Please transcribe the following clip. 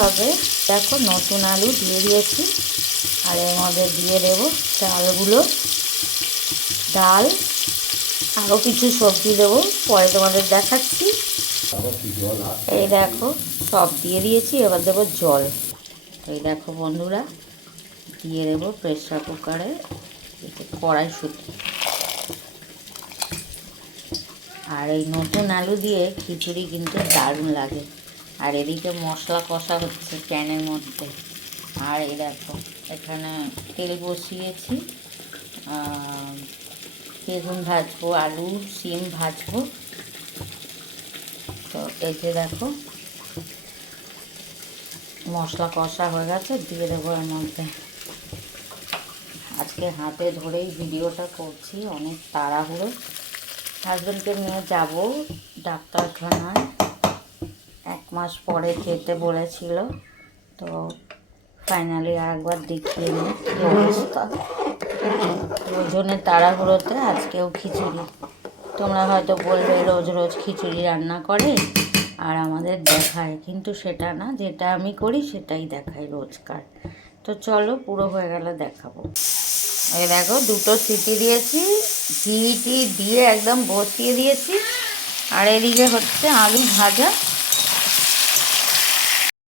হবে। দেখো নতুন আলু দিয়ে দিয়েছি, আর এর মধ্যে দিয়ে দেবো চালগুলো, ডাল, আরও কিছু সবজি দেবো, পরে তোমাদের দেখাচ্ছি। এই দেখো সব দিয়ে দিয়েছি, এবার দেবো জল। এই দেখো বন্ধুরা, দিয়ে দেবো প্রেসার কুকারে কড়াইশুঁটি। আর এই নতুন আলু দিয়ে খিচুড়ি কিন্তু দারুণ লাগে। আর এদিকে মশলা কষা হচ্ছে প্যানের মধ্যে। আর এই দেখো এখানে তেল বসিয়েছি, বেগুন ভাজবো, আলু সিম ভাজবো। তো এই যে দেখো মশলা কষা হয়ে গেছে, দিয়ে দেবো এর মধ্যে। আজকে হাতে ধরেই ভিডিওটা করছি, অনেক তাড়াহুড়ো। হাজব্যান্ডকে নিয়ে যাব ডাক্তারখানায়, 1 মাস পরে যেতে বলেছিল। তো ফাইনালি আরেকবার দেখিয়ে নিই কী অবস্থা। ওই জন্য তাড়াহুড়োতে আজকেও খিচুড়ি। তোমরা হয়তো বলবে রোজ রোজ খিচুড়ি রান্না করে আর আমাদের দেখায়, কিন্তু সেটা না, যেটা আমি করি সেটাই দেখাই রোজকার। তো চলো পুরো হয়ে গেলে দেখাবো। এই দেখো 2টো সিটি দিয়েছি, ঘি দিয়ে একদম বসিয়ে দিয়েছি। আর এদিকে হচ্ছে আলু ভাজা,